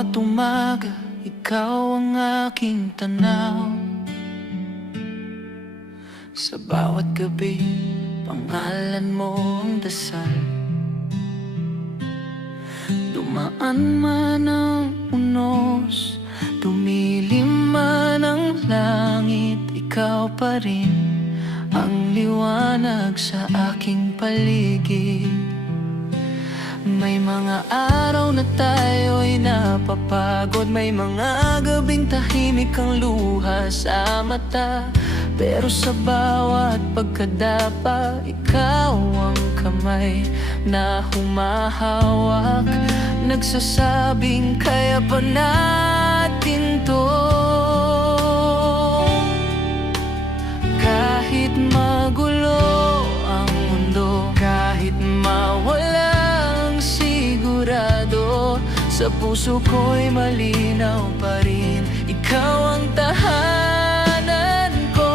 bawat umaga, ikaw ang aking tanaw. Sa bawat gabi, pangalan mo ang dasal. Dumaan man ang unos, tumilim man ang langit, ikaw pa rin ang liwanag sa aking paligid. May mga araw na tayo'y napapagod, may mga gabing tahimik ang luha sa mata. Pero sa bawat pagkadapa, ikaw ang kamay na humahawak, nagsasabing kaya pa natin to. Kahit magulo ang mundo, kahit mawalang sigurado, sa puso ko'y malinaw pa rin, ikaw ang tahanan ko.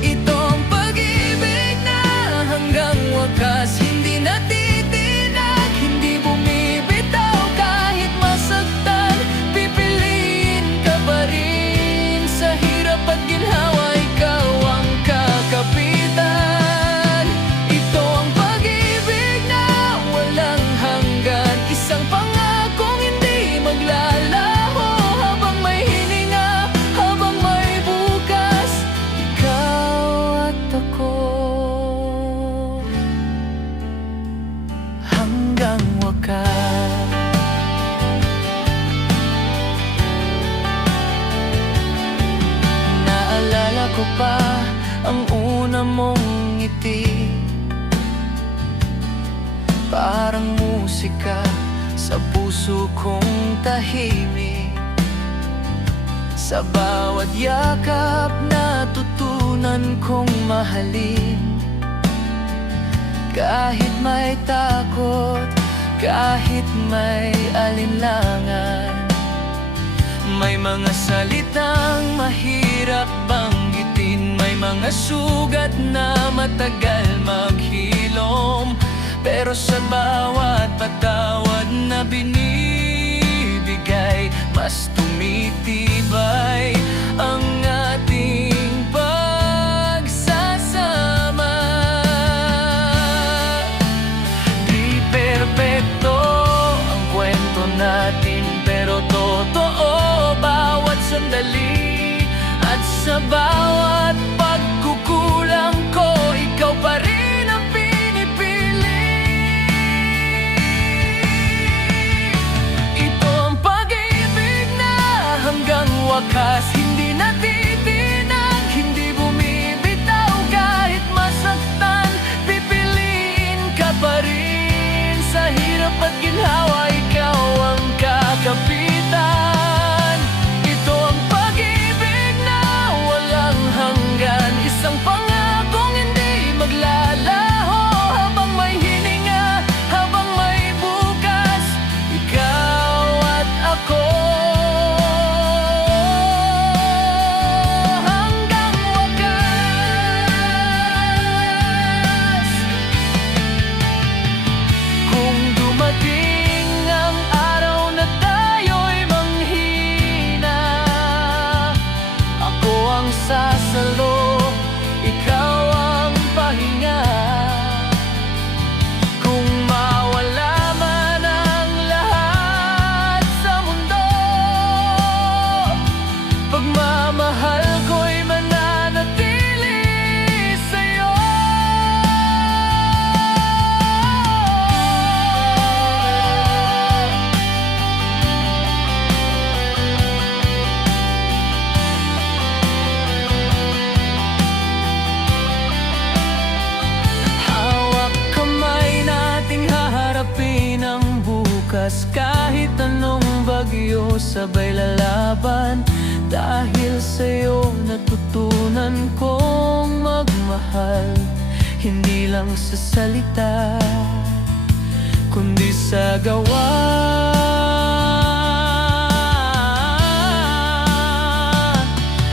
Ito ang pag-ibig na hanggang wakas, hindi natitinag, hindi bumibitaw. Kahit masaktan, pipiliin ka pa rin. Sa hirap at ginhawa, ikaw ang kakapitan. Ito ang pag-ibig na walang hanggan, isang pangakong hindi maglalaho. Habang may hininga, habang may bukas, ikaw at ako, hanggang wakas. Naalala ko pa ang una mong ngiti, parang musika sa puso kong tahimik. Sa bawat yakap, natutunan kong mahalin. Kahit may takot, kahit may alinlangan, may mga salitang mahirap banggitin, may mga sugat na matagal maghilom. Pero sa bawat patawad na binibigay, mas tumitibay ang ating pagsasama. Di perpekto ang kwento natin, pero totoo bawat sandali. At sa bawat pagkukulang ko, ikaw pa rin ang pinipili. Ito ang pag-ibig na hanggang wakas, hindi natitinag, hindi bumibitaw. Kahit masaktan, pipiliin ka pa rin. Sa hirap at ginhawa, ikaw ang kakapitan. Ito ang pag-ibig na walang hanggan, isang pangakong hindi maglalaho. Habang may hininga, habang may bukas, ikaw at ako, hanggang wakas. Kung dumating ang araw na tayo'y manghina, ako ang sasalo, ikaw ang pahinga. Kung mawala man ang lahat sa mundo, pagmamahal ko'y mananatili sa'yo. Hawak kamay nating haharapin ang bukas, kahit anong bagyo sabay lalaban. Dahil sa'yo natutunan kong magmahal, hindi lang sa salita, kundi sa gawa.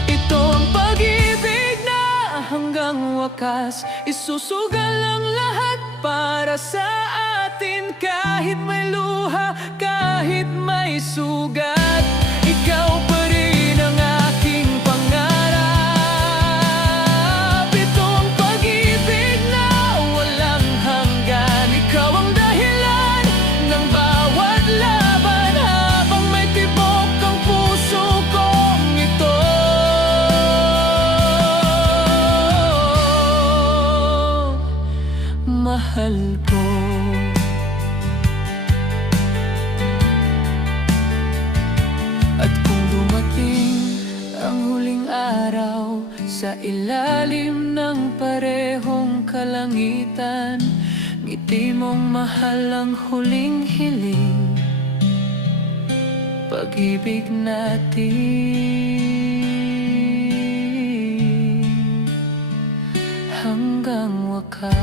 Ito ang pag-ibig na hanggang wakas, isusugal ang lahat para sa atin. Kahit ilalim ng parehong kalangitan, ngiti mong mahal ang huling hiling, pag-ibig natin hanggang wakas.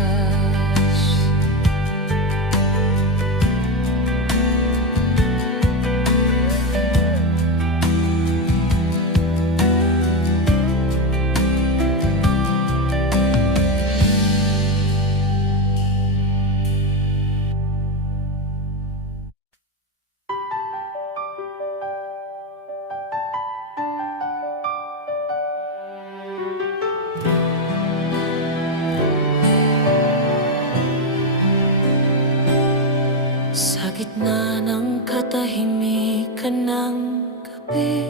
Sa gitna ng katahimikan ng gabi,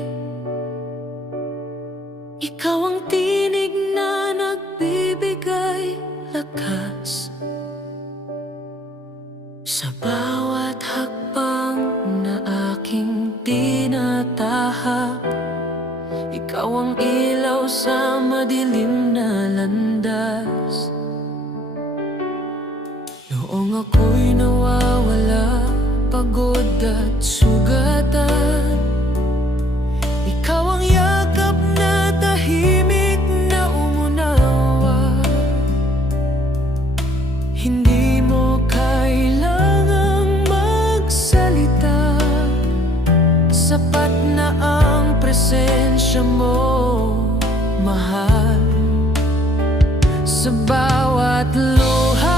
ikaw ang tinig na nagbibigay lakas. Sa bawat hakbang na aking tinatahak, ikaw ang ilaw sa madilim na landas. Noong ako'y nawawala, pagod at sugatan, ikaw ang yakap na tahimik na umunawa. Hindi mo kailangang magsalita, sapat na ang presensya mo, mahal. Sa bawat luha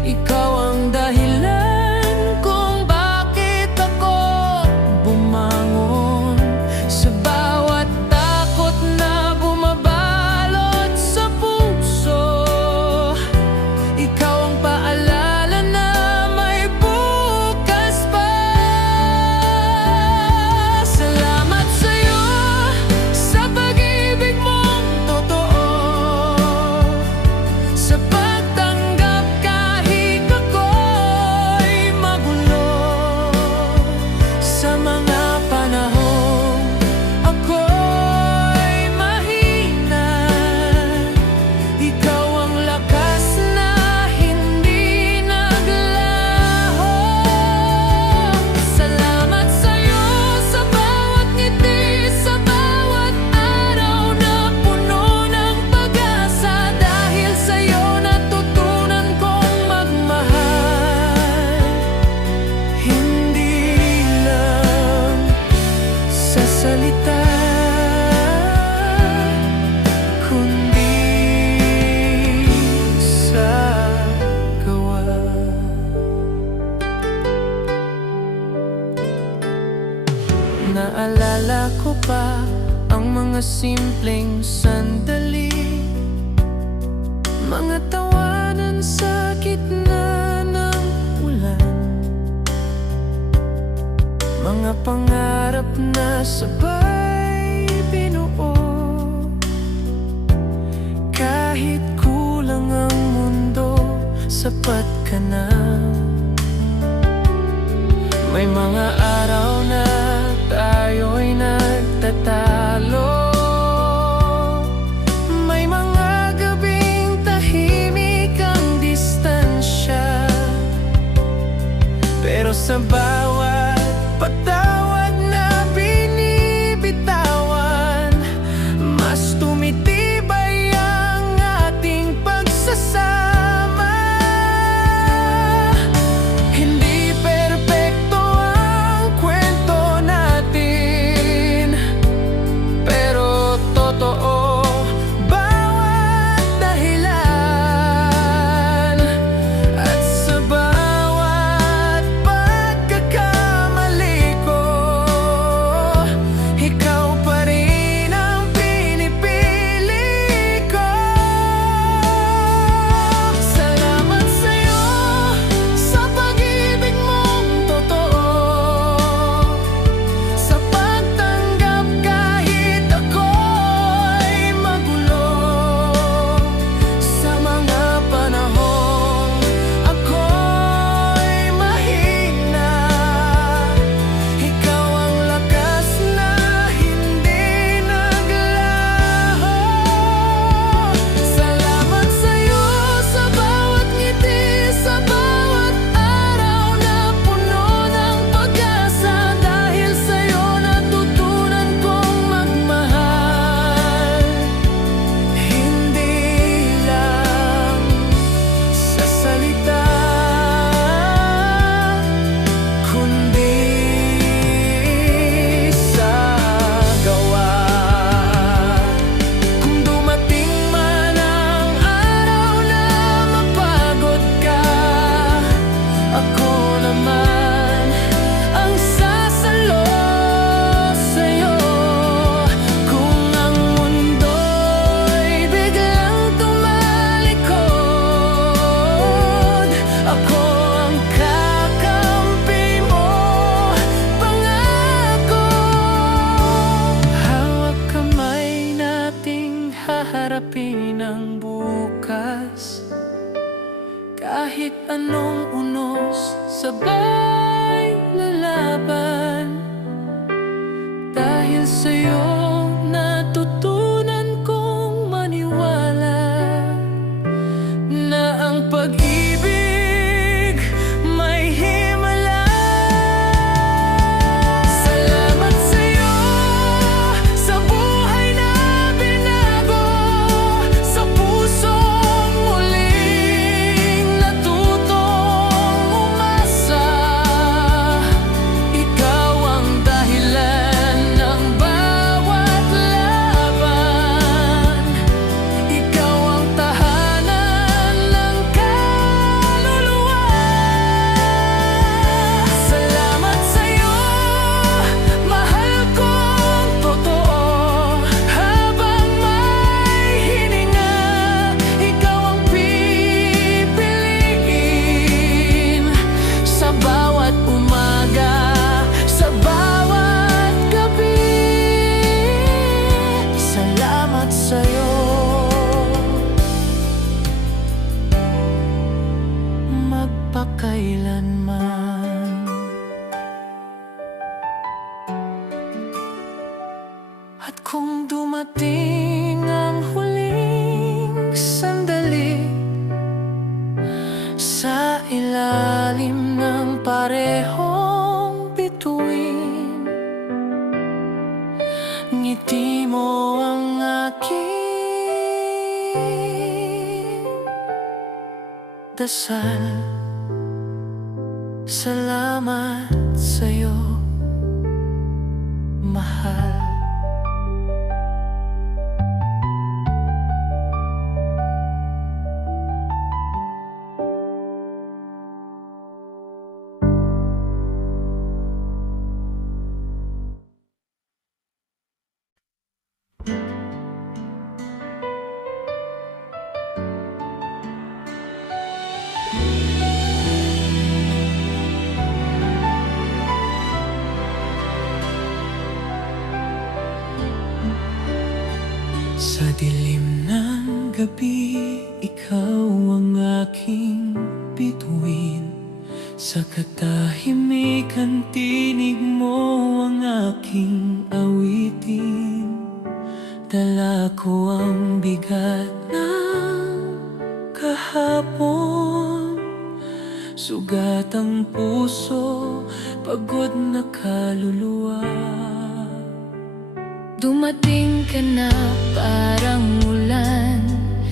ikaw ang dahilan kung bakit ako bumangon. Sa bawat takot na bumabalot sa puso, ikaw ang paalala na may bukas pa. Salamat sa'yo sa pag-ibig mong totoo, sa pagtanggap kahit ako'y magulo. Sa mga panahong ako'y mahina, ikaw ang lakas na hindi naglaho. Salamat sa'yo sa bawat ngiti, sa bawat araw na puno ng pag-asa. Dahil sa'yo natutunan kong magmahal, hindi lang sa salita, kundi sa gawa. Naalala ko pa ang mga simpleng sandali, mga tawanan sa gitna ng ulan, mga pangarap na sabay binuo. Kahit kulang ang mundo, sapat ka na. May mga araw na tayo'y nagtatalo, may mga gabing tahimik ang distansya, pero sa bawat patawad na binibitawan, mas tumitibay ang ating pagsasama. Hindi perpekto ang kwento natin, pero totoo bawat dahilan. At sa bawat pagkakataon, Kahit anong unos, sabay lalaban. Dahil sa'yo natutunan kong maniwala na ang pag-ibig may himala. Salamat sa'yo sa buhay na binago, sa pusong muling natutong umasa. Ikaw ang dahilan ng bawat laban. Ikaw ang tahanan ng kaluluwa. Salamat sa'yo, mahal kong totoo. Habang may hininga, ikaw ang pipiliin. Sa bawat umaga, sa bawat gabi, salamat sa'yo. Magpakailanman. At kung dumating ang huling sandali, sa ilalim ng parehong bituin, ngiti mo ang aking dasal. Salamat sa'yo, mahal. Sa dilim ng gabi, ikaw ang aking bituin. Sa katahimikan, tinig mo ang aking awitin. Dala ko ang bigat ng kahapon, sugat ang puso, pagod na kaluluwa. Dumating ka na parang ulan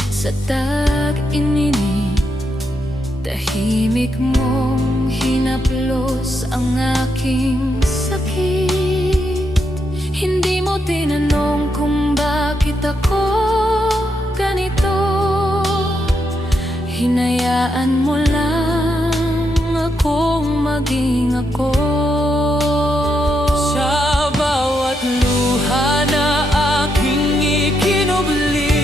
sa tag-init. Tahimik mong hinaplos ang aking sakit. Hindi mo tinanong kung bakit ako ganito. Hinayaan mo lang akong maging ako. Sa bawat luha na aking ikinubli,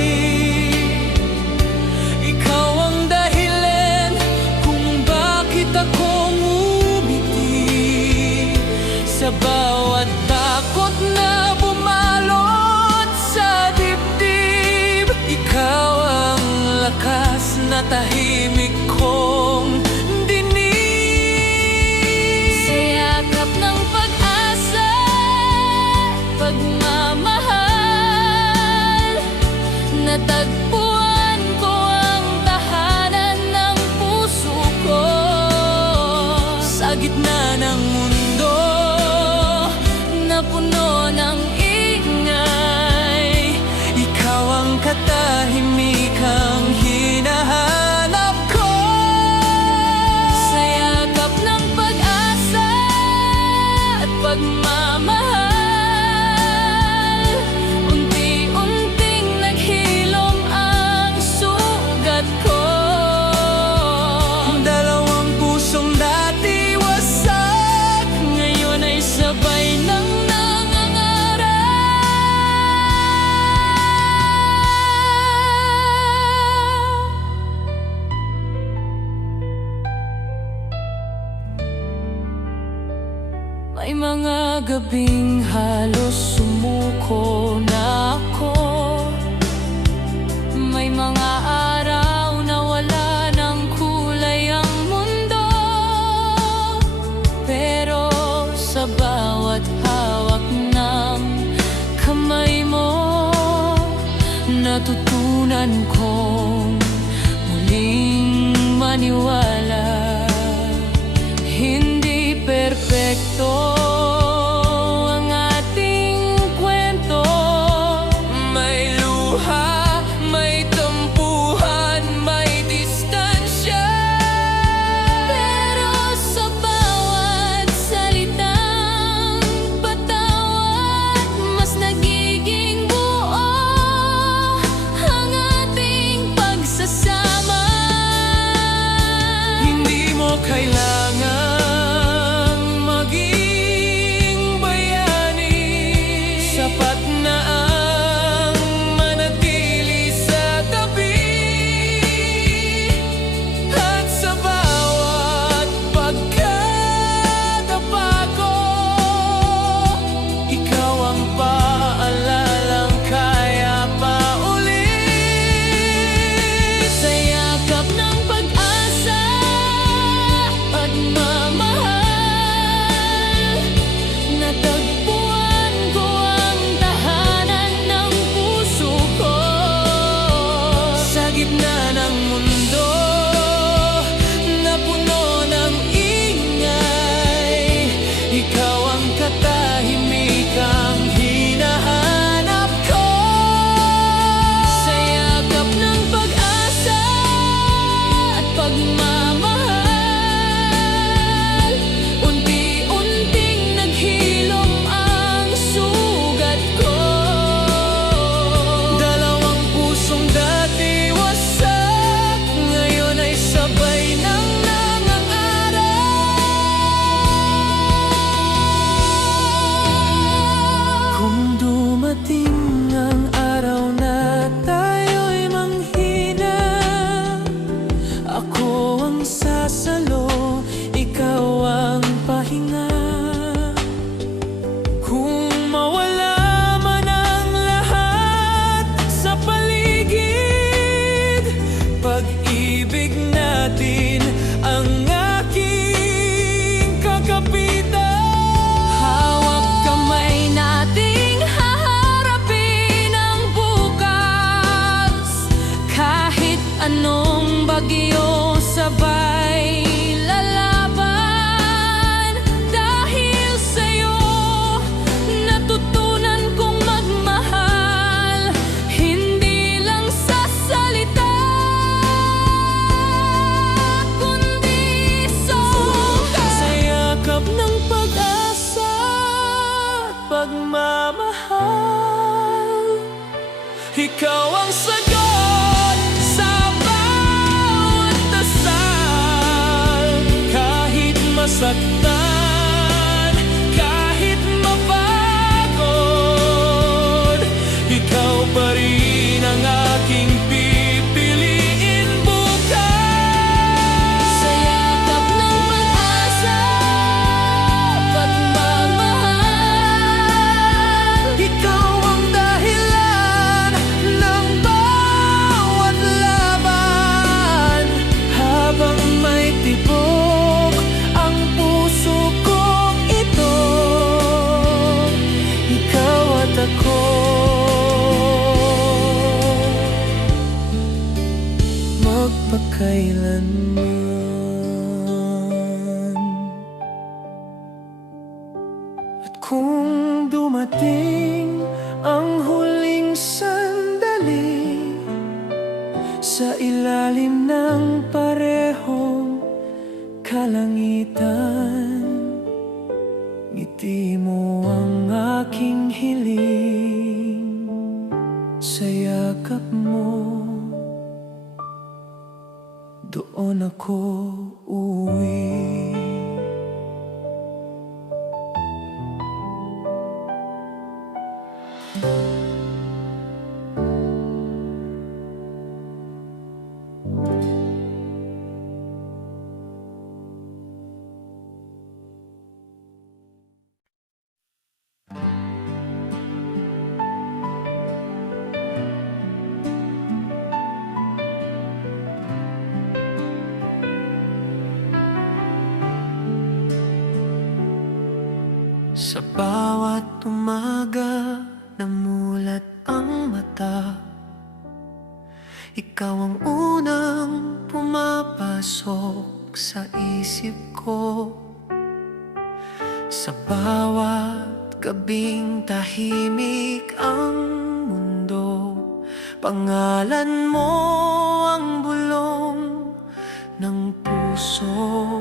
ikaw ang dahilan kung bakit ako ngumiti. Sa bawat takot na bumalot sa dibdib, ikaw ang lakas na tahimik kong dinig. Sa yakap ng pag-asa, pagmamahal, natagpuan ko ang tahanan ng puso ko. Sa gitna ng mundo na puno ng ingay, ikaw ang katahimikang hinahanap ko. Sa yakap ng pag-asa at pagmamahal, unti-unting naghilom ang sugat ko. Dalawang pusong dati wasak, ngayon ay sabay nang may mga gabing halos sumuko na ako. May mga araw na wala ng kulay maniwala. Hindi perpekto ang ating kwento. May luha, may tampuhan, may distansya. Pero sa bawat salitang patawad, mas nagiging buo ang ating pagsasama. Hindi mo kailangang maging bayani. Sapat na ang manatili sa tabi. At sa bawat pagkadapa ko, ikaw ang paalalang kaya pa ulit. Sa yakap ng pag-asa at mamahal, natagpuan ko ang tahanan ng puso ko. Sa gitna ng mundo na puno ng ingay, ikaw ang katahimikang hinahanap ko. Sa yakap ng pag-asa at pagmamahal, unti-unting naghilom ang sugat ko. Dalawang pusong dati wasak, ngayon ay sabay nang nangangarap. Kung dumating ang araw na tayo'y manghina, ako ang sasalo, ikaw ang pahinga. Kung mawala man ang lahat sa paligid, pag-ibig natin ang aking kakapitan. Hawak kamay nating haharapin ang bukas. Kahit anong bagyo, sabay lalaban. Dahil sa'yo, natutunan kong magmahal, hindi lang sa salita, kundi sa hukay. Sa yakap ng pag-asa at pagmamahal, ikaw ang sagot sa bawat dasal. Kahit masaktan, kahit mapagod, ikaw pa rin ang aking pipiliin bukas. Sa yakap ng pag-asa, pagmamahal, ikaw ang dahilan ng bawat laban. Habang may tibok ang puso kong ito, ikaw at ako magpakailanman. At kung dumating ang huling sandali, sa ilalim ng parehong kalangitan, ngiti mo ang aking hiling. Sa yakap mo, doon ako uuwi. Sa bawat umaga, namulat ang mata. Ikaw ang unang pumapasok pumasok sa isip ko. Sa bawat gabing tahimik ang mundo, pangalan mo ang bulong ng puso.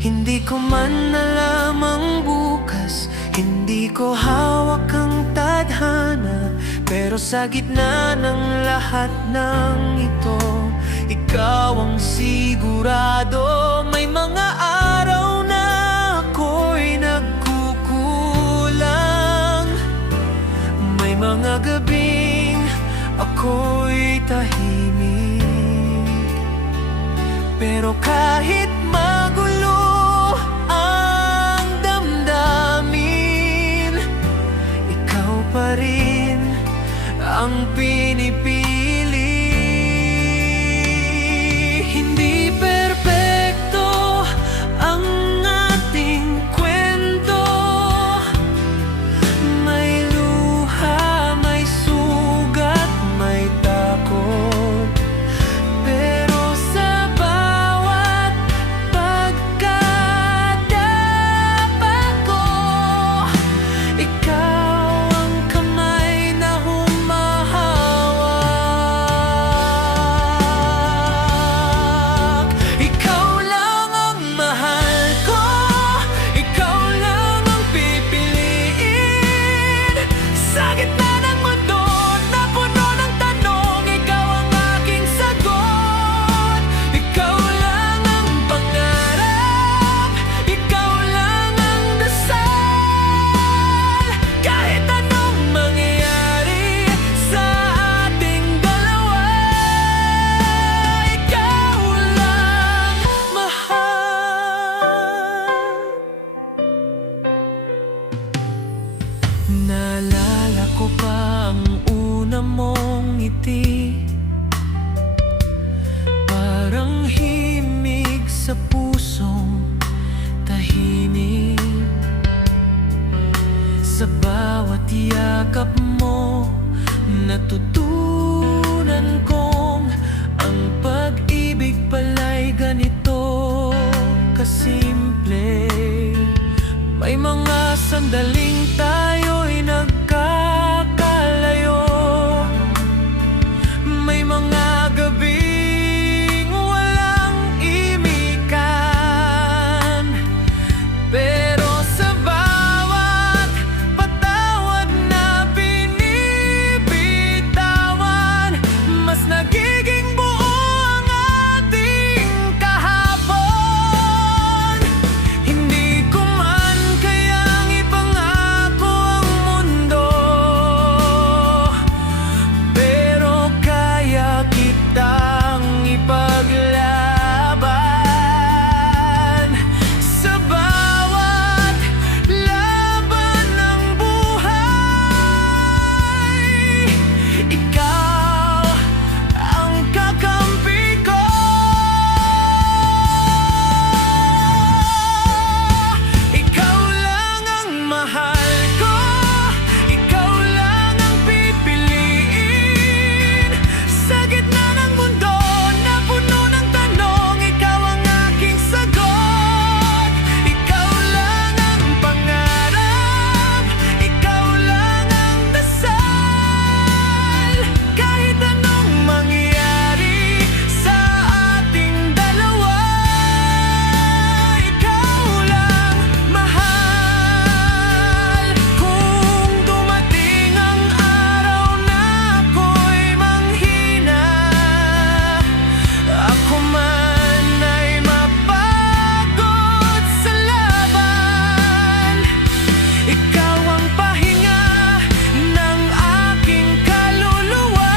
Hindi ko man alam ang bukas, hindi ko hawak ang tadhana, pero sa gitna ng lahat ng ito, ikaw ang sigurado. May mga araw na ako'y nagkukulang, may mga gabing ako'y tahimik, pero kahit magulo ang damdamin, ikaw pa rin ang pinipili. Hindi perpekto ang ating kwento, may luha, may sugat, may takot, pero sa bawat pagkadapa ko, ikaw ang kamay na humahawak. Ikaw lang ang mahal ko, ikaw lang ang pipiliin. Sa gitna ng mundo na puno ng tanong, ikaw ang aking sagot. Ikaw lang ang pangarap, ikaw lang ang dasal. Kahit anong mangyari sa ating dalawa, ikaw lang mahal. Naalala ko pa ang una mong ngiti, parang himig sa pusong tahimik. Sa bawat yakap mo, natutunan kong ang pag-ibig pala'y ganito kasimple. May mga sandaling tayo'y nagkakalayo, may mga gabing walang imikan, pero sa bawat patawad na binibitawan, mas nagiging buo ang ating kahapon. Hindi ko man kayang ipangako ang mundo, pero kaya kitang ipaglaban. Sa bawat laban ng buhay, ikaw ang kakampi ko. Ikaw lang ang mahal ko, ikaw lang ang pipiliin. Sa gitna ng mundo na puno ng tanong, ikaw ang aking sagot. Ikaw lang ang pangarap, ikaw lang ang dasal. Kahit anong mangyari sa ating dalawa, ikaw lang mahal. Kung dumating ang araw na ako'y manghina, ako man ay mapagod sa laban, ikaw ang pahinga ng aking kaluluwa.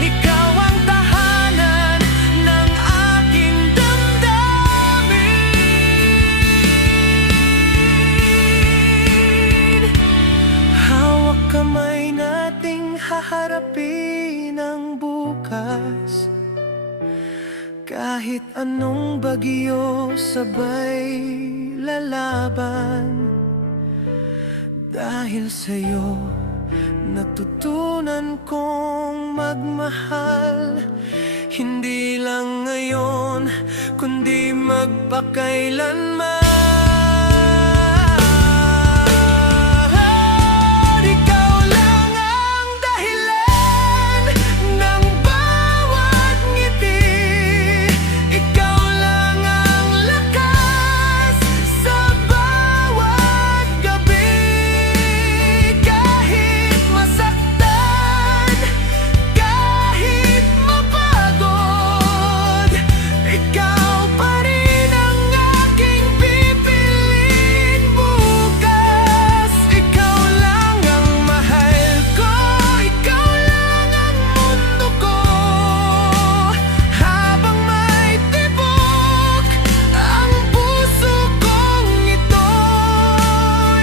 Ikaw ang tahanan ng aking damdamin. Hawak kamay nating haharapin ang bukas, kahit anong bagyo sabay lalaban. Dahil sa'yo natutunan kong magmahal, Hindi lang ngayon, kundi magpakailanman. Ikaw lang ang dahilan ng bawat ngiti. Ikaw lang ang lakas sa bawat gabi. Kahit masaktan, kahit mapagod, ikaw pa rin ang aking pipiliin bukas. Ikaw lang ang mahal ko, ikaw lang ang mundo ko. Habang may tibok ang puso kong ito,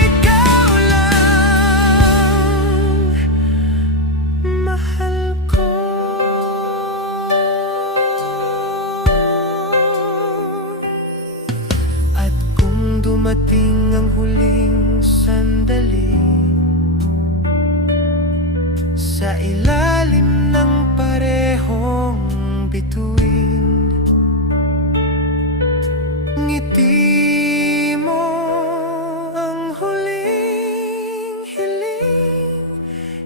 ikaw lang mahal ko. At kung dumating ang huling sandali, sa ilalim ng parehong bituin, ngiti mo ang huling hiling.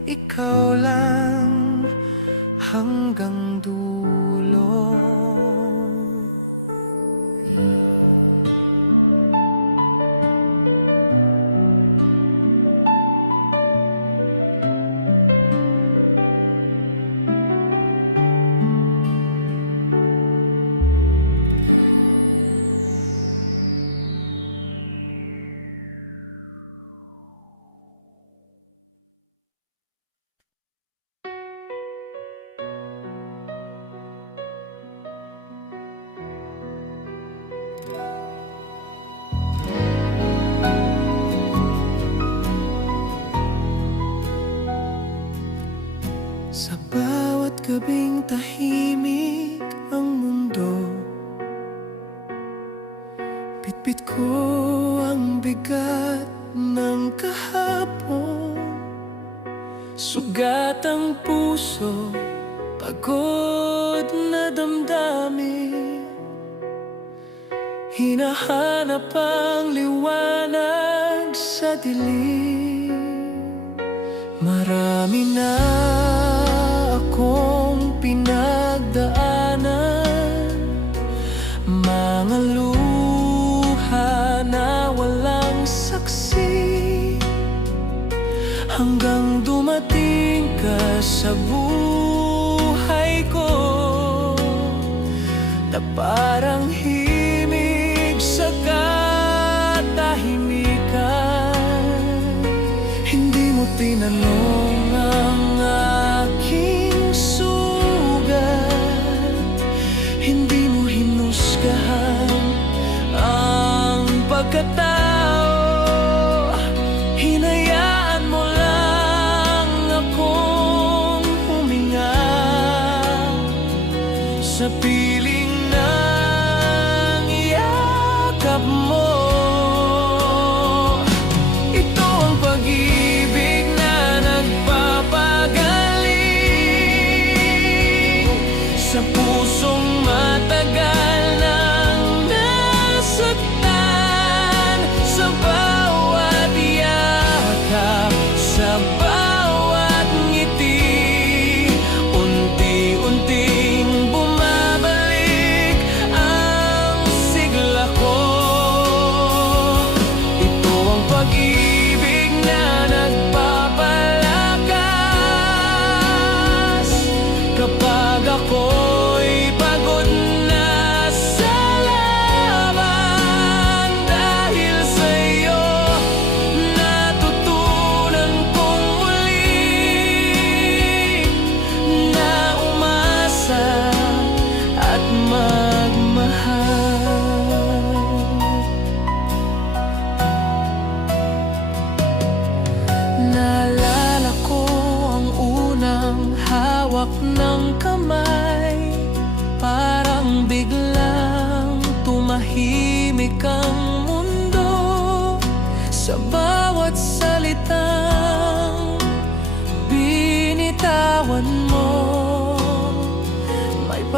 Ikaw lang hanggang dulo. Sa bawat gabing tahimik ang mundo, bitbit ko ang bigat ng kahapon. Sugat ang puso, pagod na damdamin, hinahanap ang liwanag sa dilim. Marami na akong pinagdaanan, mga luha na walang saksi, hanggang dumating ka sa buhay ko, na parang himig sa katahimikan. Hindi mo tinanong ang aking sugat, hindi mo hinusgahan ang pagkatao. Hinayaan mo lang akong huminga sa piling ng yakap mo. Ito ang pag-ibig na nagpapagaling sa pusong matagal nang nasaktan. Sa bawat yakap, sa bawat ngiti, unti-unting bumabalik ang sigla ko. Ito ang pag-ibig na nagpapalakas kapag ako'y pagod.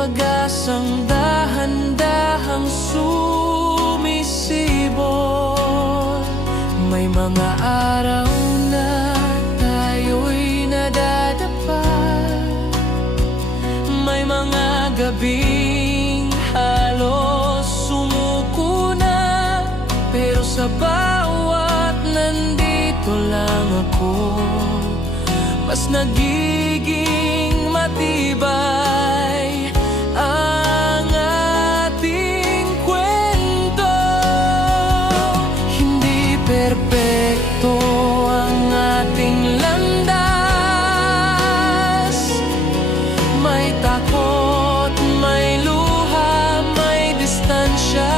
pag-asang dahan-dahang sumisibol. May mga araw na tayo'y nadadapa, may mga gabing halos sumuko na, pero sa bawat nandito lang ako, mas nagiging matibay ang ating kwento. Hindi perpekto ang ating landas, may takot, may luha, may distansya,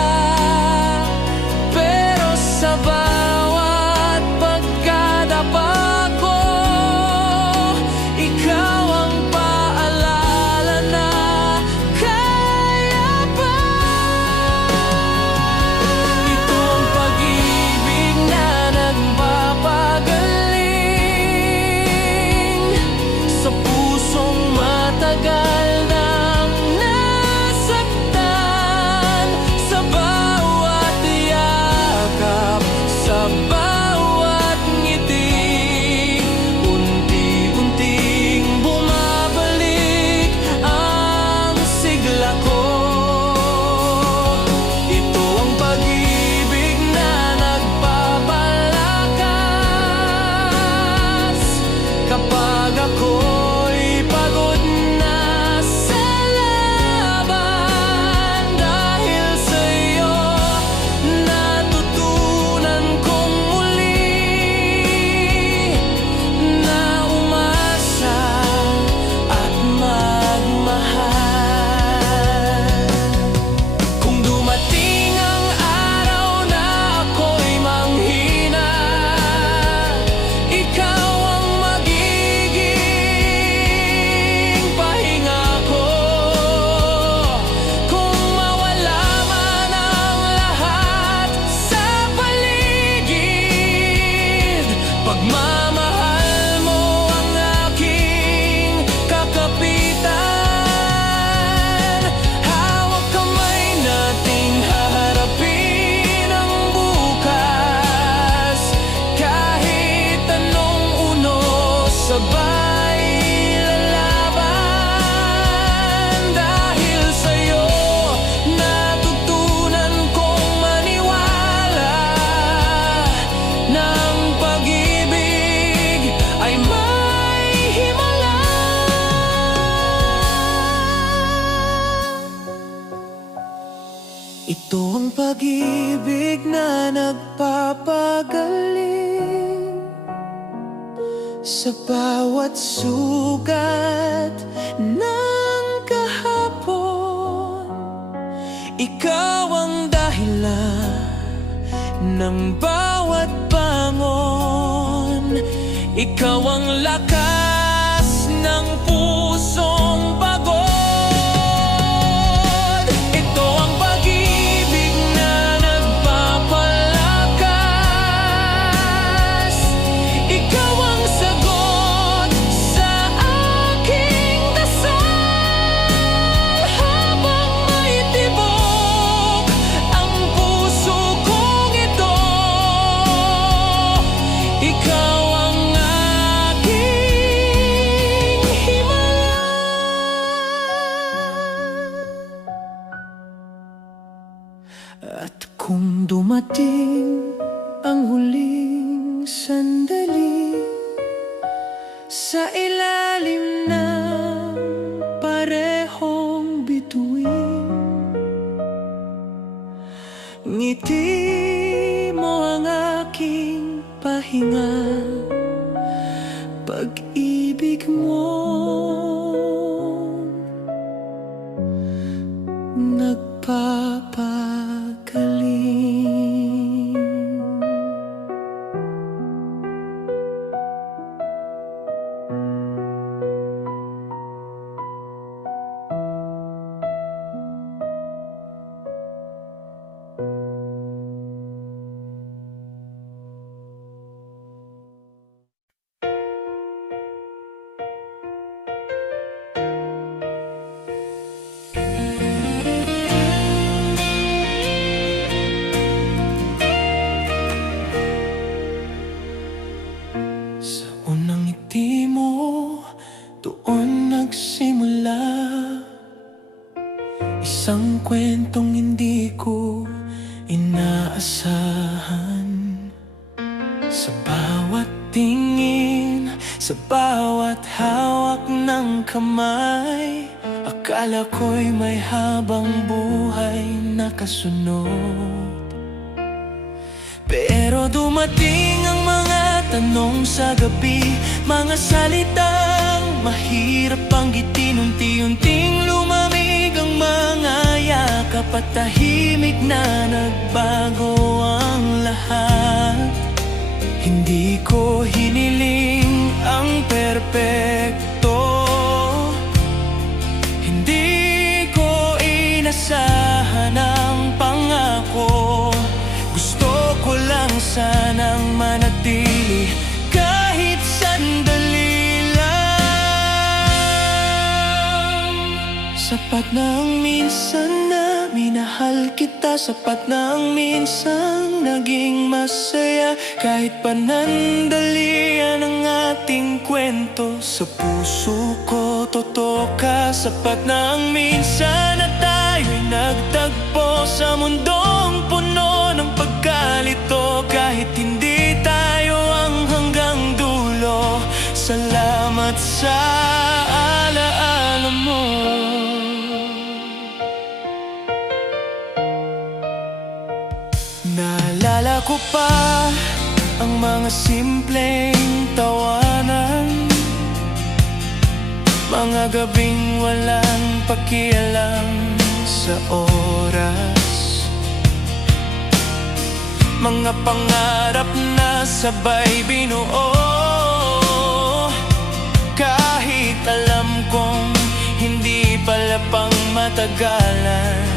pero sa bawat pagkadapa ko, ikaw ang paalala na kaya pa. Ito ang pag-ibig na nagpapagaling sa pusong matagal nang nasaktan, sa bawat yakap, sa bawat ngiti, unti-unting bumabalik ang sigla ko. Ito ang pag-ibig na nagpapalakas kapag ako'y pagod na sa laban. Dahil sa'yo natutunan kong muli na umasa at magmahal. Kung dumating ang araw na ako'y manghina, ikaw ang magiging pahinga ko. Kung mawala man ang lahat sa paligid, pagmamahal mo ang aking kakapitan. Hawak kamay nating haharapin ang bukas, kahit anong unos sabay lalaban. Dahil sa'yo natutunan kong maniwala na ang pag-ibig ay may himala. Ito ang pag-ibig na nagpapagaling sa bawat sugat ng kahapon. Ikaw ang dahilan ng bawat bangon, ikaw ang lakas ng pusong pagod. Ito ang pag-ibig na nagpapalakas, ikaw ang sagot sa aking dasal. Habang may tibok ang puso kong ito, ikaw ang aking himala. At kung dumating ang huling sandali sa ilalim ng parehong bituin, ngiti mo ang aking pahinga, pag-ibig mo nagpapagaling. Isang kwentong hindi ko inaasahan. Sa bawat tingin, sa bawat hawak ng kamay, akala ko'y may habang buhay na kasunod. Pero dumating ang mga tanong sa gabi, mga salitang mahirap banggitin. Unti-unting lumamig ang mga yakap at tahimik na nagbago ang lahat. Hindi ko hiniling ang perpekto, hindi ko inasahan ang pangako. Gusto ko lang sanang manatili kahit sandali lang. Sapat na ang minsan na minahal kita, sapat na ang minsan naging masaya. Kahit panandalian ang ating kwento, sa puso ko totoo ka. Sapat na ang minsan na tayo'y nagtagpo sa mundong puno ng pagkalito. Kahit hindi tayo ang hanggang dulo, salamat sa alaala mo. Naalala ko pa ang mga simpleng tawanan, mga gabing walang pakialam sa oras, mga pangarap na sabay binuo. Kahit alam kong hindi pala pang matagalan,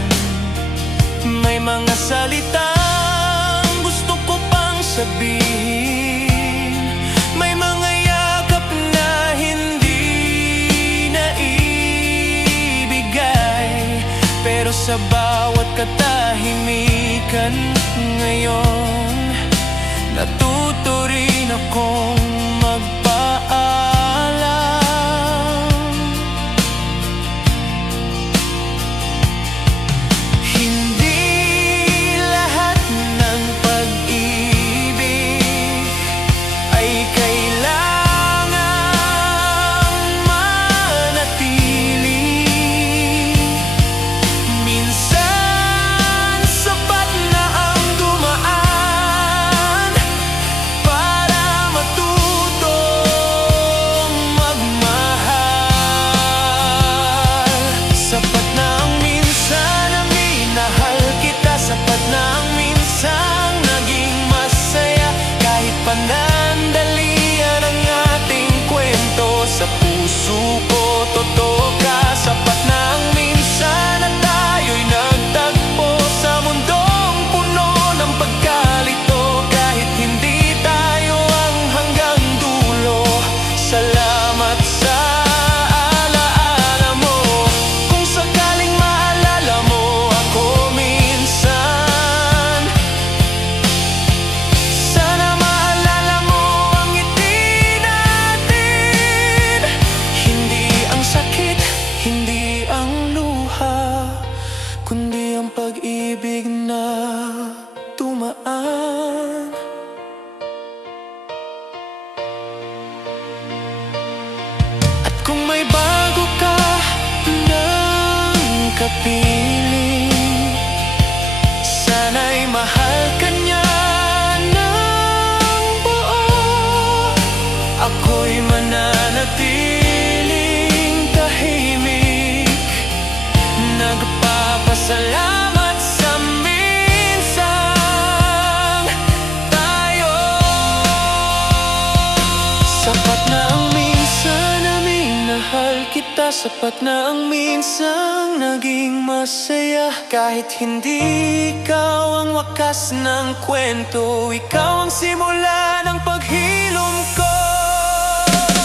may mga salitang gusto ko pang sabihin, may mga yakap na hindi naibigay. Pero sa bawat katahimikan ngayon, natuto rin akong magpaalam. Hindi lahat ng pag-ibig ay kailangang manatili. Minsan sapat na ang dumaan para matutong magmahal. Sapat na ang minsan na minahal kita, sapat na ang minsan naging masaya. Kahit panandalian ang ating kwento, sa puso ko totoo ka. Sapat na ang minsan na tayo'y nagtagpo sa mundong puno ng pagkalito. Kahit hindi tayo ang hanggang dulo, salamat sa alaala mo. Kung sakaling maalala mo ako minsan, sana maalala mo ang ngiti natin. Hindi ang sakit, hindi ang luha, kundi ang pag-ibig na tumaan. At kung may bago ka ng kapiling, sana'y mahal ka niya ng buo. Ako'y mananatiling tahimik, nagpapasalamat sa minsang tayo. Sapat na ang minsan na minahal kita, sapat na ang minsang naging masaya. Kahit hindi ikaw ang wakas ng kwento, ikaw ang simula ng paghilom ko.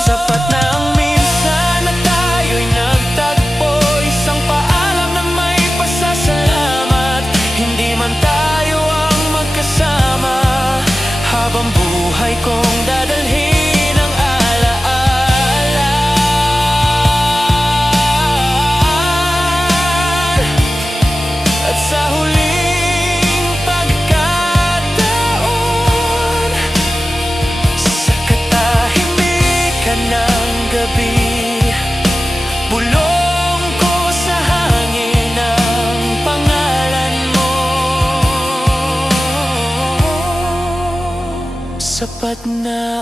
Sapat na ang minsan na tayo'y nagtagpo, isang paalam na may pasasalamat. Hindi man tayo ang magkasama, habang buhay kong dadalhin ang alaala.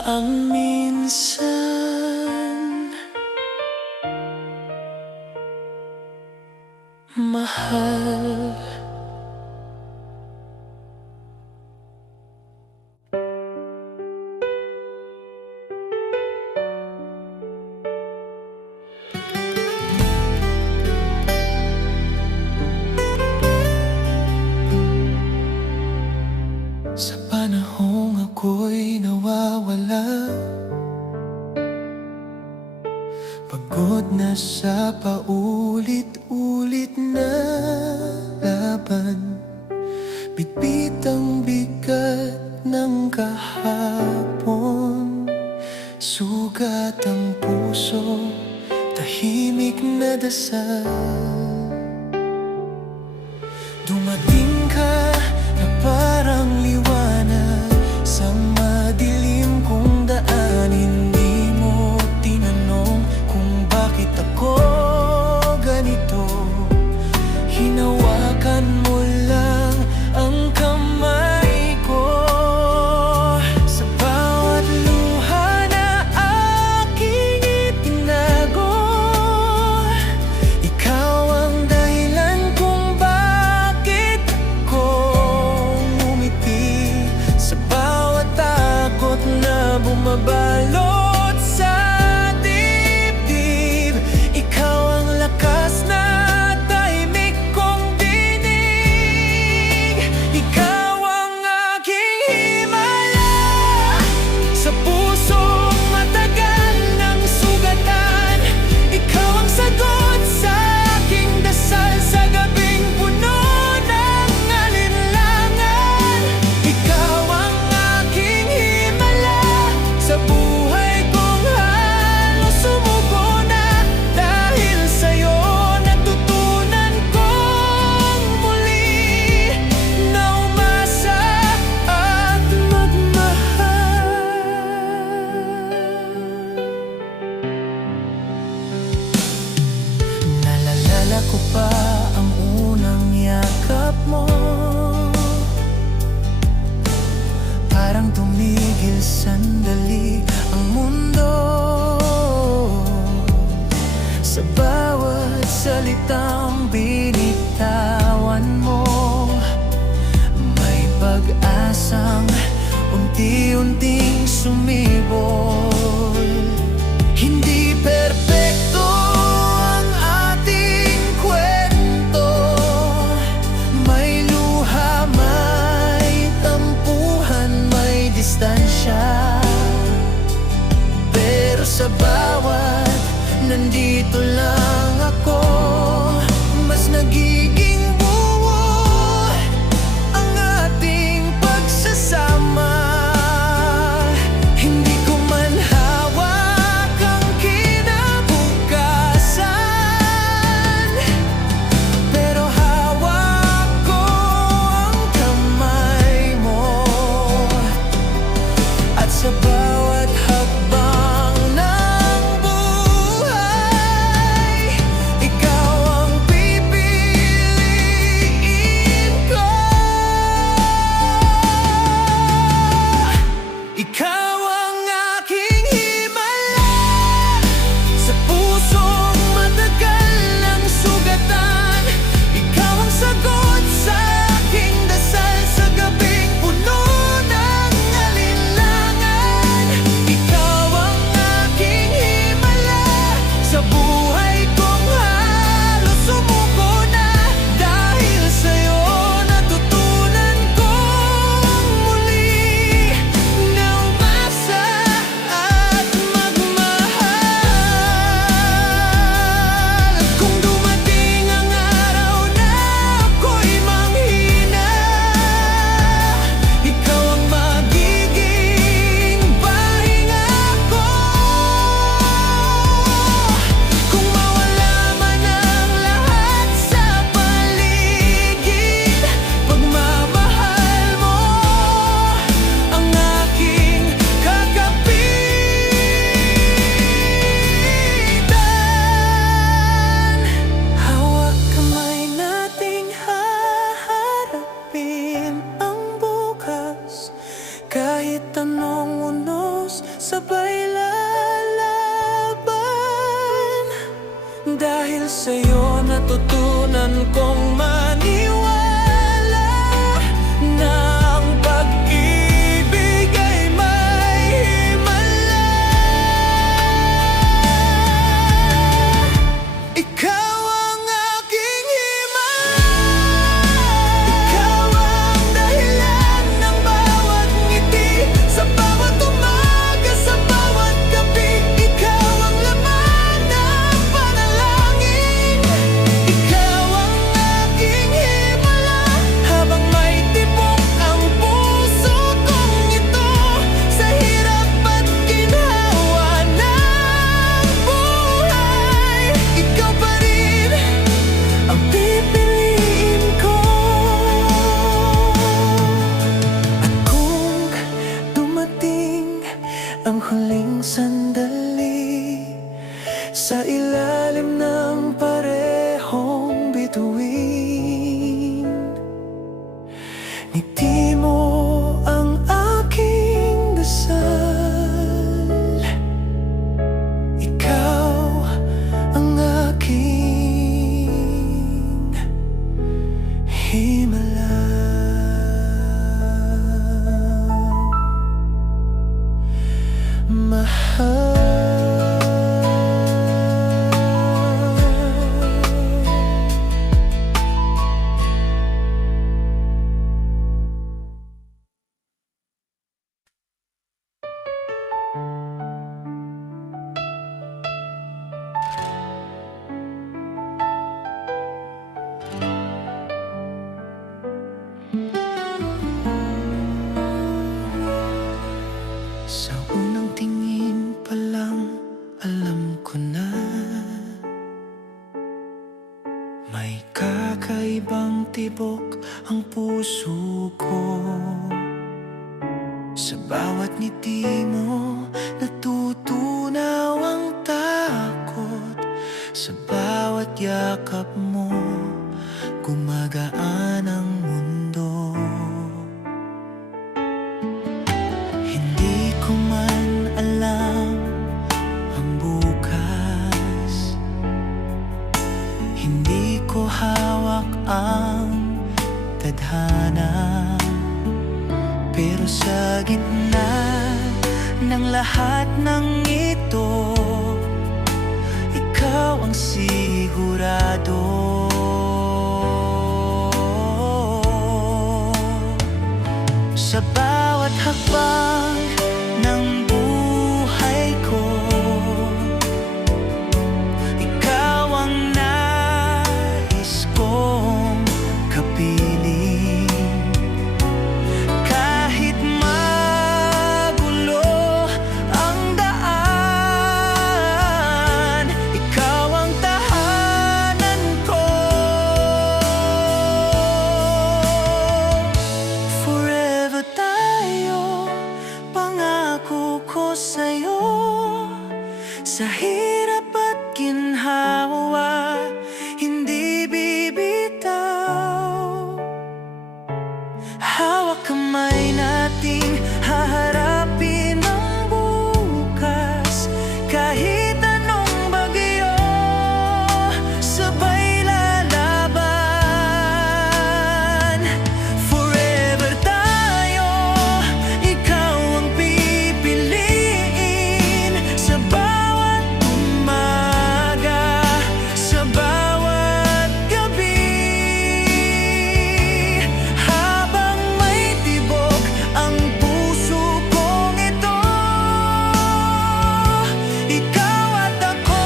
ang minsan mahal. Sa panahong ako'y nawawala, pagod na sa paulit-ulit na laban, bitbit ang bigat ng kahapon, sugat ang puso, tahimik na dasal. Dumating ka na parang liwanag sa madilim kong daan. Hindi mo tinanong kung bakit ako ganito. Hinawakan mo lang ang kamay ko. Sa bawat luha na aking itinago, ikaw ang dahilan kung bakit ako ngumiti. Sa bawat takot na bumabalot sa dibdib, ikaw ang lakas na tahimik kong dinig. Ikaw ang aking himala sa pusong matagal ng sugatan. Ikaw ang sagot sa aking dasal sa gabing puno ng alinlangan. Ikaw ang aking himala sa buhay kong halos sumuko na. Dahil sa'yo natutunan kong muli na umasa at magmahal. Naalala ko pa ang unang yakap mo, parang tumigil sandali ang mundo. Sa bawat salitang binitawan mo, may pag-asang unti-unting sumibol. Hindi perpekto ang ating kwento, may luha, may tampuhan, may distansya. Pero sa bawat nandito lang ako, mas nagiging buo ang ating pagsasama. Hindi ko man bituin. Ngiti mo ang aking dasal, ikaw ang aking himala. Mahal. Sa unang tingin pa lang, alam ko na may kakaibang tibok ang puso ko. Sa bawat ngiti mo, natutunaw ang takot. Sa bawat yakap mo, gumagaan ang mundo. Hindi ko man alam ang bukas, hindi ko hawak ang tadhana. Pero sa gitna ng lahat ng ito, ikaw ang sigurado. Sa bawat hakbang ng buhay ko, ikaw ang nais kong kapiling. Kahit magulo ang daan, ikaw ang tahanan ko. Forever tayo, pangako ko sa'yo. Sa hirap at ginhawa, hindi bibitaw. Hawak kamay nating haharapin ang bukas. Kahit anong bagyo, sabay lalaban. Forever tayo, ikaw ang pipiliin. Sa bawat umaga, sa bawat gabi. Habang may tibok ang puso kong ito, ikaw at ako.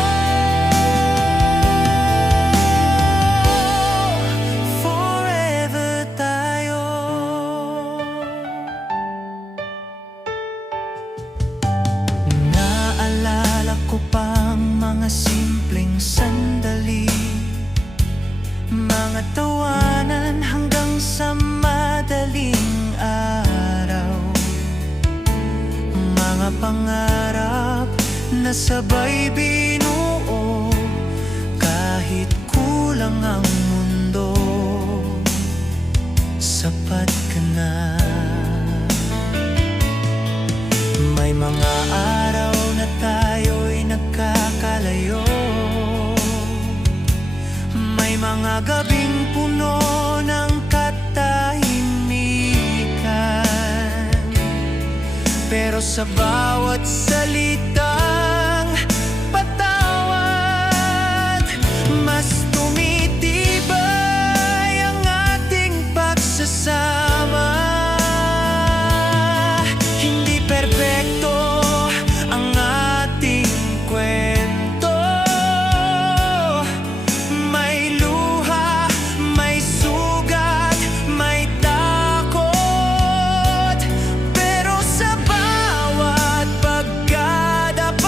Forever tayo. Naalala ko pang mga simpleng sandali, mga tawanan hanggang sa madaling araw. Mga pangarap na sabay binuo, kahit kulang ang mundo, sapat ka na. May mga araw na tayo'y nagkakalayo, may mga gabing puno ng katahimikan. Pero sa bawat salitang patawad, mas tumitibay ang ating pagsasama. Hindi perpekto ang ating kwento, may luha, may sugat, may takot. Pero sa bawat pagkadapa,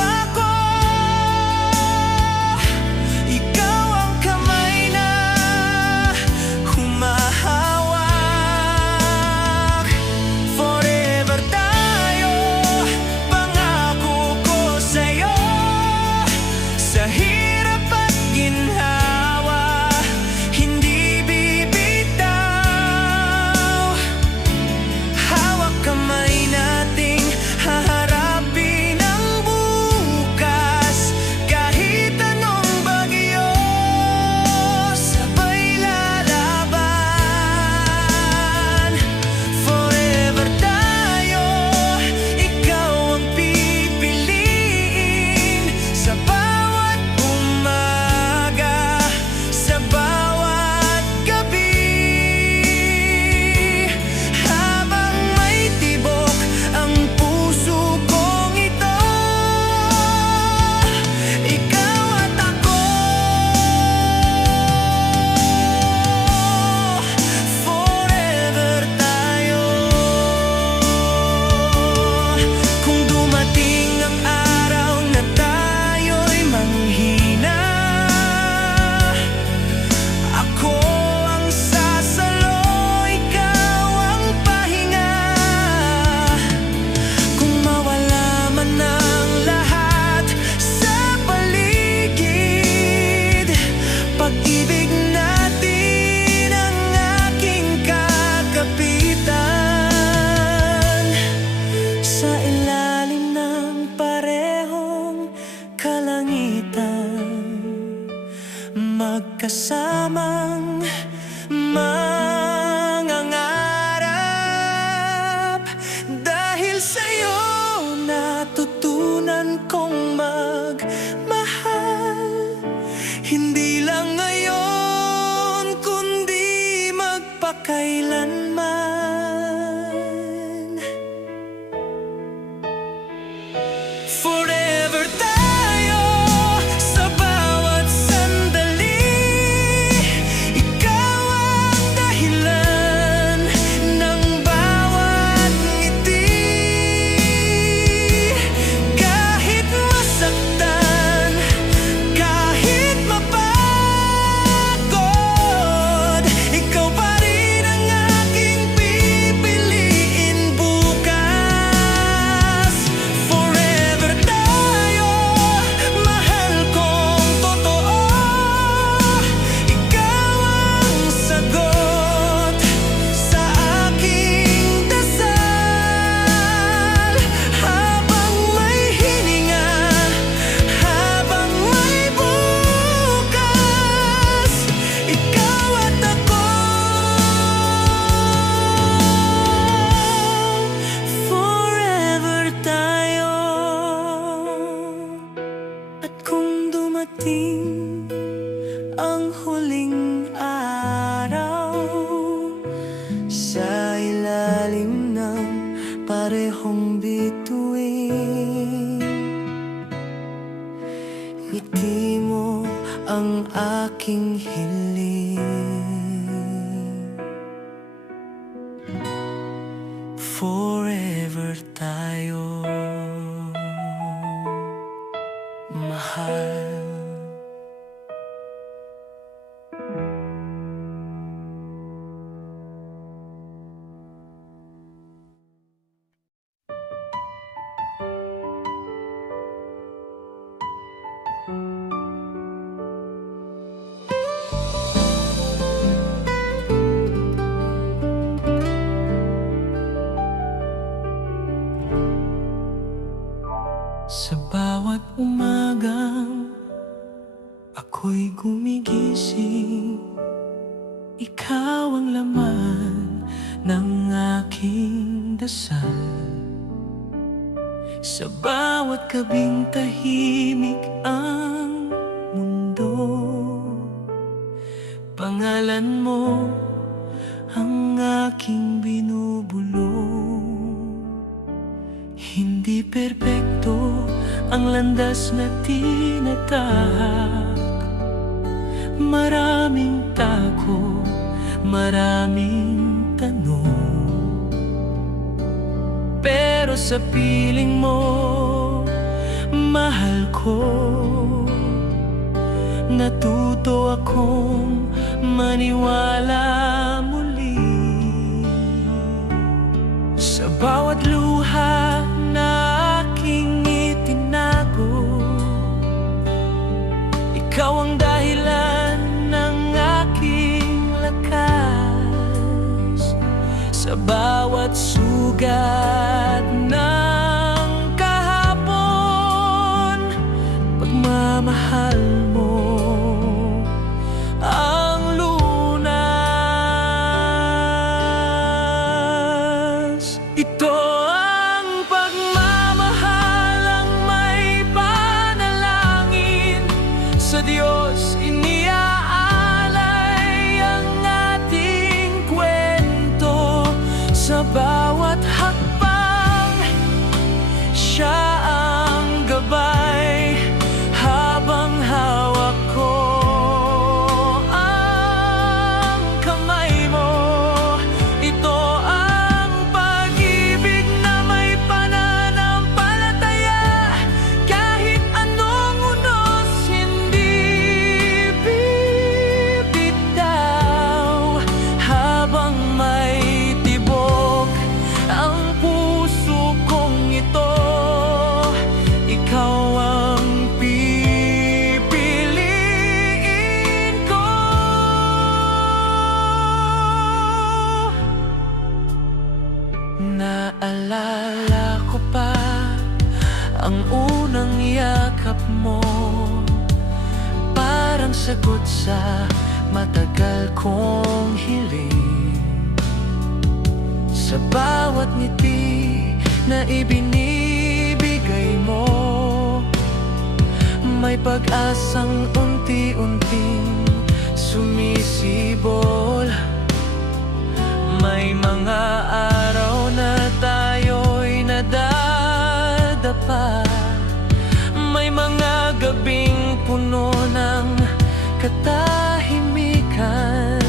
ang mangangarap. Dahil sa'yo natutunan kong magmahal. Hindi lang ngayon, kundi magpakailanman. Forever tayo sa bawat sandali. Ikaw ang dahilan ng bawat ngiti. Kahit masaktan, kahit mapagod, ikaw pa rin ang aking pipiliin bukas. Forever tayo, mahal kong totoo. Ikaw ang sagot sa aking dasal. Habang may hininga, habang may bukas, ikaw at ako. Forever tayo. At kung dumating ang huling araw, sa ilalim ng parehong bituin, ngiti mo ang aking hiling. Forever tayo, mahal. Sa bawat umagang ako'y gumigising, ikaw ang laman ng aking dasal. Sa bawat gabing tahimik ang mundo, pangalan mo ang aking binubulong. Hindi perpekto ang landas na tinatahak. Maraming takot, maraming tanong, pero sa piling mo, mahal ko, natuto akong maniwala muli. Sa bawat luha na aking itinago, ikaw ang dahilan ng aking lakas. Sa bawat sugat ng kahapon, pagmamahal mo ang lunas. Ito ang pagmamahal, ang may panalangin. Sa Diyos iniaalay ang ating kwento. Sa bawat hakbang, siya ang gabay. Habang hawak ko ang kamay mo, ito ang pag-ibig na may pananampalataya. Kahit anong unos, hindi bibitaw. Habang may tibok ang puso kong ito, ikaw ang pipiliin ko. Naalala ko pa ang unang yakap mo, parang sagot sa matagal kong hiling. Sa bawat ngiti na ibinibigay mo, may pag-asang unti-unting sumisibol. May mga araw na tayo'y nadadapa, may mga gabing puno ng katahimikan.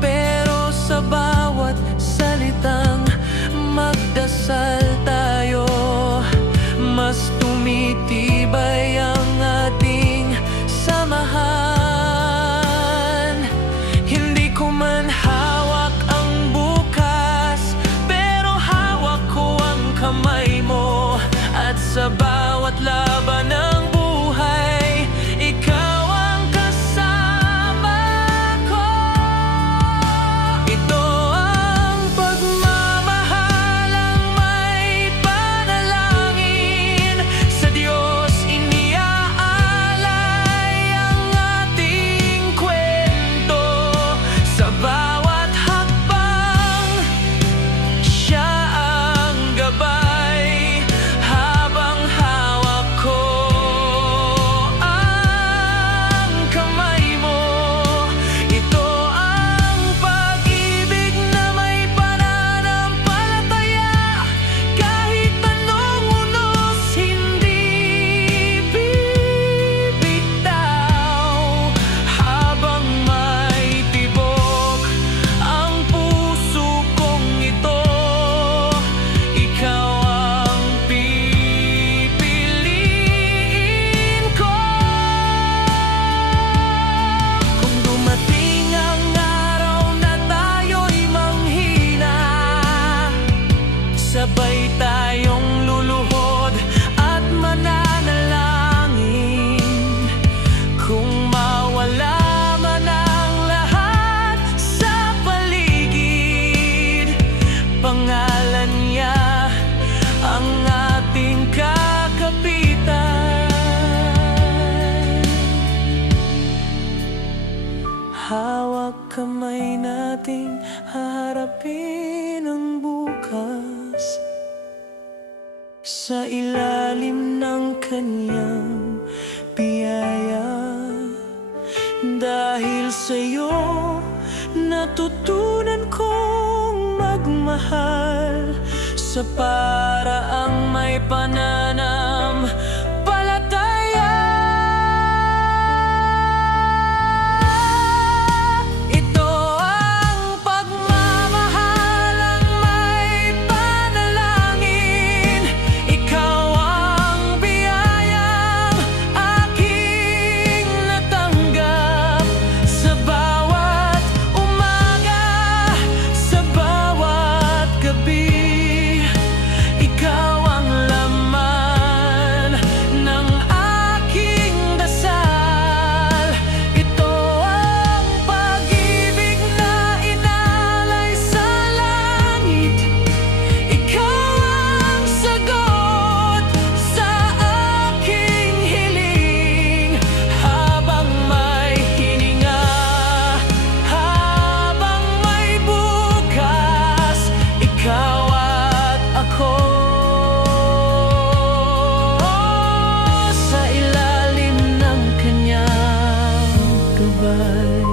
Pero sa bawat salitang magdasal tayo, mas tumitibay ang ating samahan. Hindi ko man hawak ang bukas, pero hawak ko ang kamay mo. At sa bawat laban ng buhay, ikaw ang kasama ko. Ito ang pagmamahal, ang may panalangin. Sa Diyos iniaalay ang ating kwento. Sa bawat hakbang, siya ang gabay. Habang hawak ko ang kamay mo, ito ang pag-ibig na may pananampalataya. Kahit anong unos, hindi bibitaw. Habang may tibok ang puso kong ito, ikaw ang pipiliin ko. Kung dumating ang araw na tayo'y manghina, sabay tayong luluhod at mananalangin. Kung mawala man ang lahat sa paligid, pangalan niya ang ating kakapitan. Hawak kamay nating haharapin ang bukas, sa ilalim ng kanyang biyaya. Dahil sa'yo natutunan kong magmahal, sa paraang may pananampalataya. Ito ang pagmamahal, ang may panalangin. Ikaw ang biyayang aking natanggap. Sa bawat umaga, sa bawat gabi, ikaw ang laman ng aking dasal. Ito ang pag-ibig na inalay sa langit. Ikaw ang sagot sa aking hiling. Habang may hininga, habang may bukas, ikaw at ako. Sa ilalim ng kanyang gabay.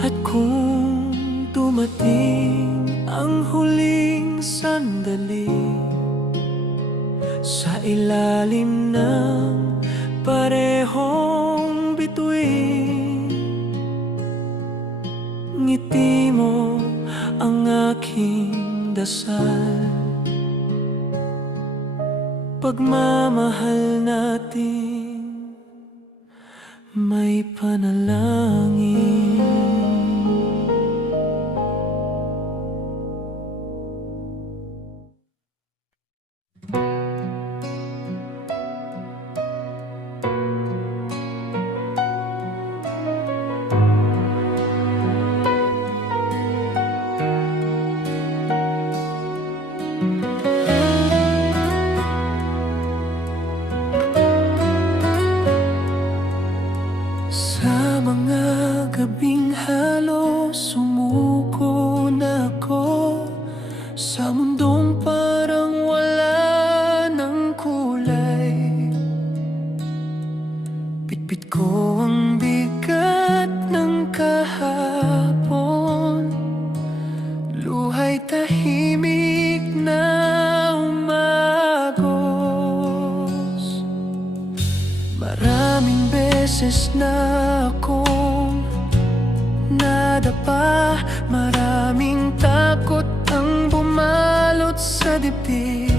At kung dumating ang huling sandali, sa ilalim ng parehong bituin, ngiti mo ang aking dasal. Pagmamahal natin may panalangin. Ipit ko ang bigat ng kahapon, luha'y tahimik na umagos. Maraming beses na akong nadapa, maraming takot ang bumalot sa dibdib,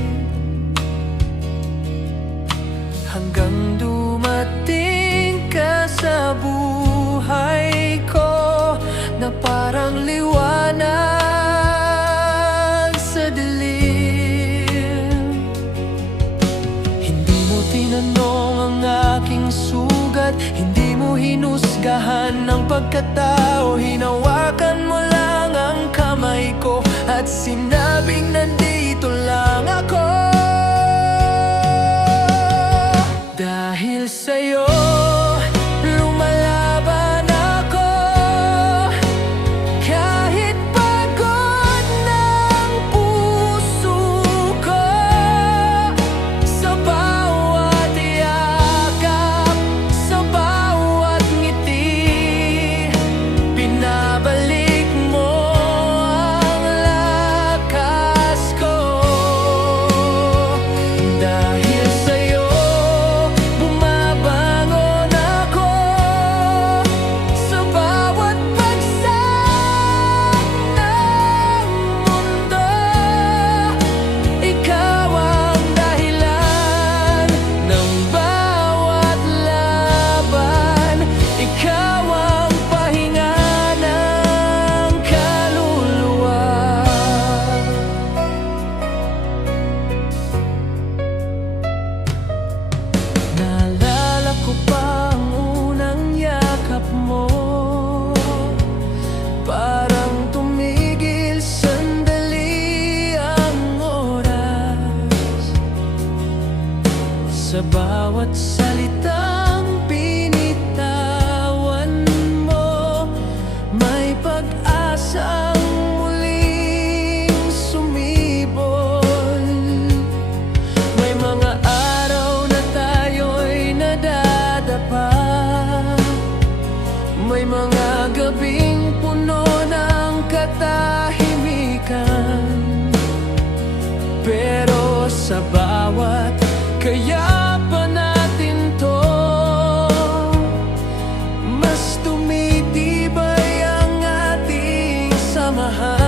hanggang dumating ka sa buhay ko na parang liwanag sa dilim. Hindi mo tinanong ang aking sugat, hindi mo hinusgahan ang pagkatao. Hinawakan mo lang ang kamay ko at sinabing nandito lang ako. Dahil sa'yo, lumalaban ako. Kahit pagod ng puso ko, sa bawat yakap, sa bawat ngiti, pinabalik mo ang lakas ko. Dahil sa'yo, bumabangon ako. Sa bawat bagsak ng mundo, ikaw ang dahilan ng bawat laban. Ikaw ang pahinga ng kaluluwa. Naalala ko pa ang unang yakap mo, parang tumigil sandali ang oras. Sa bawat salitang binitawan mo, may pag-asang muling sumibol. May mga araw na tayo'y nadadapa, may mga gabing puno ng katahimikan. Pero sa bawat kayapan natin to, mas tumitibay ang ating samahan.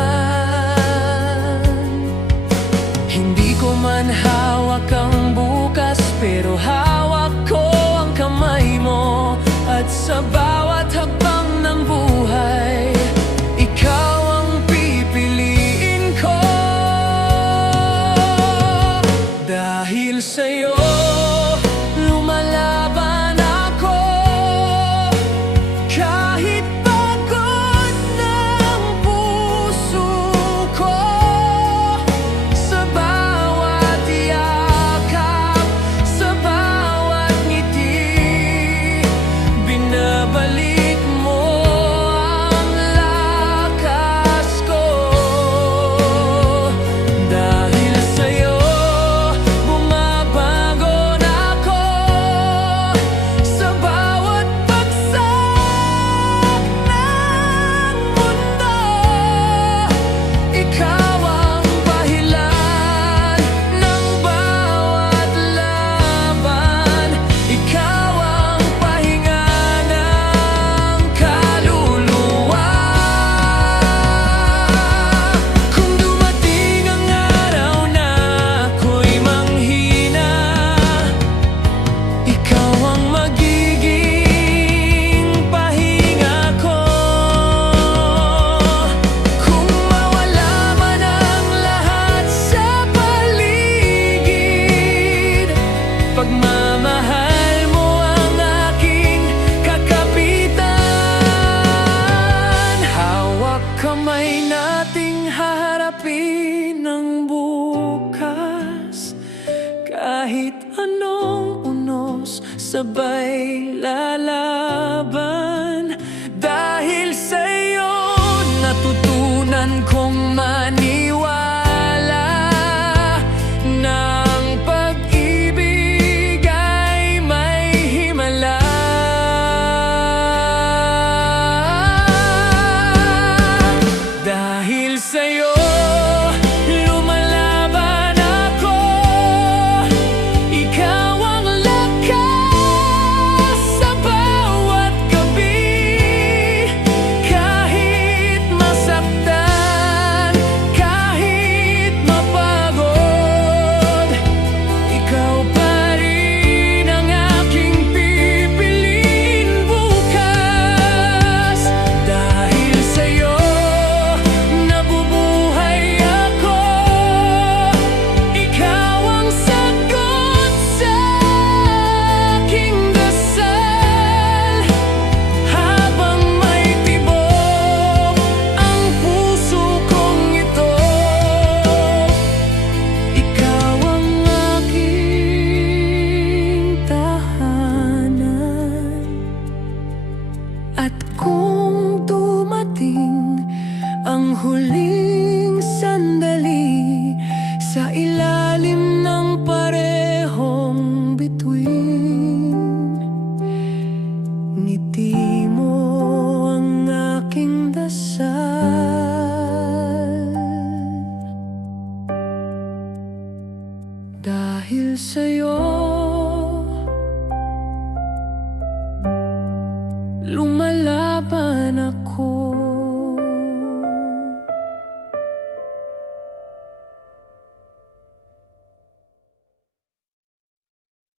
Hindi ko man hawak ang bukas, pero hawak ko ang kamay mo. At sa bawat hakbang ng buhay, ikaw ang pipiliin ko. Dahil sa'yo, lumalaban ako. Kahit pagod ng puso ko, sa bawat yakap, sa bawat ngiti, binabalik mo ang lakas ko. Dahil sa'yo, bumabangon ako. Sa bawat bagsak ng mundo, ikaw ang dahilan ng bawat laban. Ikaw ang pahinga ng kaluluwa. Kung dumating ang araw na ako'y manghina, ikaw ang magiging pahinga ko. Kung mawala man ang lahat sa paligid, pagmamahal mo ang aking kakapitan. Hawak kamay nating haharapin ang bukas. Kahit anong unos, sabay lalaban. Dahil sa'yo, natutunan kong maniwala na ang pag-ibig ay may himala. Dahil sa'yo